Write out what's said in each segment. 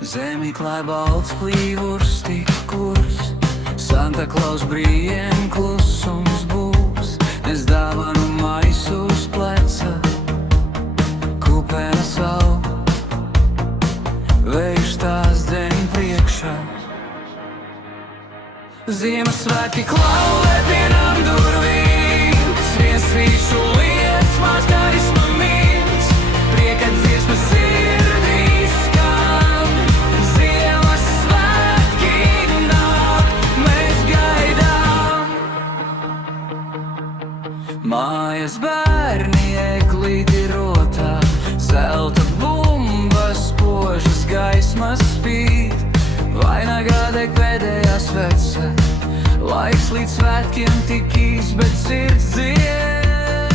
Zemi klāj balts plīvurs, tik kurs. Santa Klaus brīvien klusums būs, nes dāvanu maisu uz pleca, kupēna savu, vējš tās dzen priekšā. Ziemassvētki klauvē pie nam durvīm, svien svīšu liesmās gaisma mīts, prieka dziesmas sirdī skan. Ziemassvētki nāk, mēs gaidām. Mājas bērni eglīti rotā, zelta bumbas spožas gaismas spīd, vainagā deg pēdējā sveca, laiks līdz svētkiem tik īs, bet sirds dzied.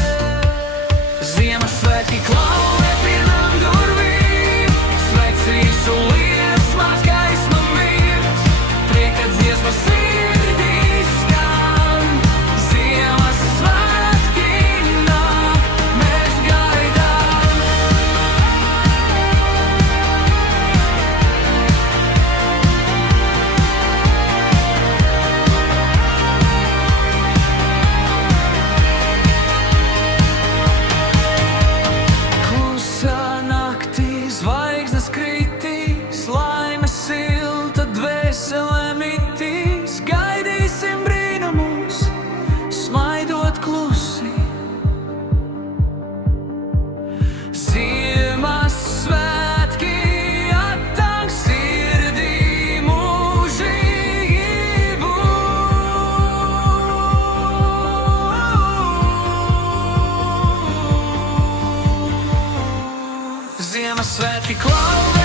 Ziemassvētki klauvē pie nam durvīm, svecīšu liesmās gaisma mirt, prieka dziesma sirdī skan. Ziemassvētki nāk, mēs gaidām. Klusā naktī zvaigznes kritīs, laime silta dvēsele mitīs, gaidīsim brīnumus, smaidot klusi. Ziemassvētki atnāk sirdī, mūžīgi būs. Ziemassvētki klauvē